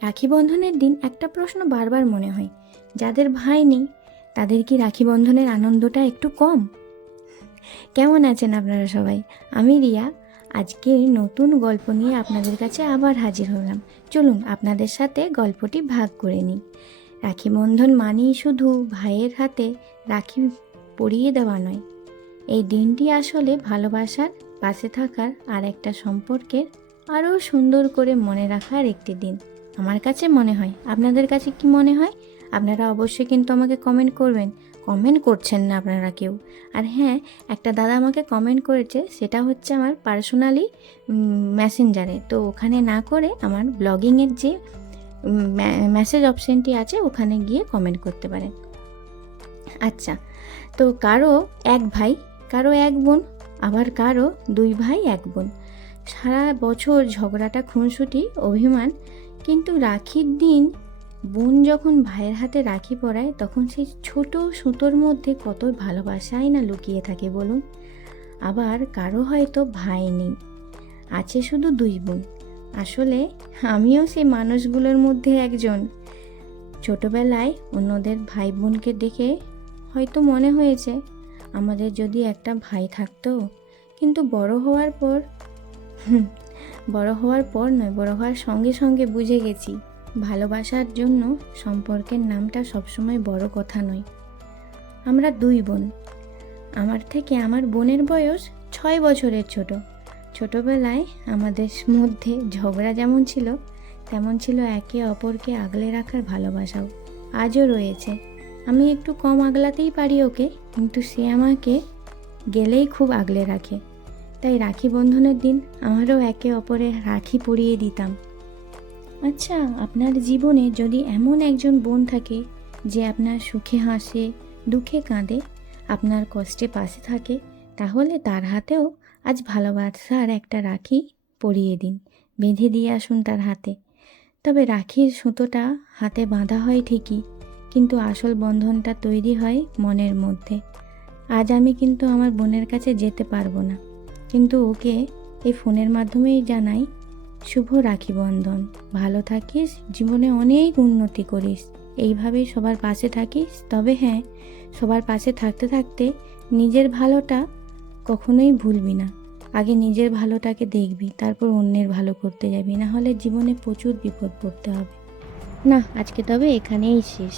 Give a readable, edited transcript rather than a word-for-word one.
রাখি বন্ধনের দিন একটা প্রশ্ন বারবার মনে হয়, যাদের ভাই নেই তাদের কি রাখি বন্ধনের আনন্দটা একটু কম? কেমন আছেন আপনারা সবাই? আমি রিয়া। আজকে নতুন গল্প নিয়ে আপনাদের কাছে আবার হাজির হলাম। চলুন আপনাদের সাথে গল্পটি ভাগ করে নিই। রাখি বন্ধন মানেই শুধু ভাইয়ের হাতে রাখি পরিয়ে দেওয়া নয়, এই দিনটি আসলে ভালোবাসার, পাশে থাকার আর একটা সম্পর্কের আরও সুন্দর করে মনে রাখার একটি দিন। আমার কাছে মনে হয়, আপনাদের কাছে কি মনে হয়? আপনারা অবশ্যই কিন্তু আমাকে কমেন্ট করবেন। কমেন্ট করছেন না আপনারা কেউ। আর হ্যাঁ, একটা দাদা আমাকে কমেন্ট করেছে, সেটা হচ্ছে আমার পার্সোনালি মেসেঞ্জারে। তো ওখানে না করে আমার ব্লগিংয়ের যে মেসেজ অপশানটি আছে ওখানে গিয়ে কমেন্ট করতে পারেন। আচ্ছা, তো কারো এক ভাই, কারো এক বোন, আবার কারো দুই ভাই এক বোন। সারা বছর ঝগড়াটা, খুনসুটি, অভিমান, কিন্তু রাখির দিন বোন যখন ভাইয়ের হাতে রাখি পরায় তখন সেই ছোট সুতোর মধ্যে কত ভালোবাসাই না লুকিয়ে থাকে বলুন। আবার কারো হয়তো ভাই নেই, আছে শুধু দুই বোন। আসলে আমিও সেই মানুষগুলোর মধ্যে একজন। ছোটবেলায় অন্যদের ভাই বোনকে দেখে হয়তো মনে হয়েছে আমাদের যদি একটা ভাই থাকতো, কিন্তু বড় হওয়ার পর নয়, বড় হওয়ার সঙ্গে সঙ্গে বুঝে গেছি ভালোবাসার জন্য সম্পর্কের নামটা সবসময় বড় কথা নয়। আমরা দুই বোন। আমার থেকে আমার বোনের বয়স 6 বছরের ছোট। ছোটবেলায় আমাদের মধ্যে ঝগড়া যেমন ছিল, তেমন ছিল একে অপরকে আগলে রাখার ভালোবাসাও। আজও রয়েছে। আমি একটু কম আগলাতেই পারি ওকে, কিন্তু সে আমাকে গেলেই খুব আগলে রাখে। তাই রাখি বন্ধনের দিন আমারও একে অপরের রাখি পরিয়ে দিতাম। আচ্ছা, আপনার জীবনে যদি এমন একজন বোন থাকে যে আপনার সুখে হাসে, দুঃখে কাঁদে, আপনার কষ্টে পাশে থাকে, তাহলে তার হাতেও আজ ভালোবাসার একটা রাখি পরিয়ে দিন, বেঁধে দিয়ে আসুন তার হাতে। তবে রাখির সুতোটা হাতে বাঁধা হয় ঠিকই, কিন্তু আসল বন্ধনটা তৈরি হয় মনের মধ্যে। আজ আমি কিন্তু আমার বোনের কাছে যেতে পারবো না, কিন্তু ওকে এই ফোনের মাধ্যমেই জানাই শুভ রাখি বন্ধন। ভালো থাকিস, জীবনে অনেক উন্নতি করিস, এইভাবেই সবার পাশে থাকিস। তবে হ্যাঁ, সবার পাশে থাকতে থাকতে নিজের ভালোটা কখনোই ভুলবি না। আগে নিজের ভালোটাকে দেখবি, তারপর অন্যের ভালো করতে যাবি, না হলে জীবনে প্রচুর বিপদ পড়তে হবে। না, আজকে তবে এখানেই শেষ।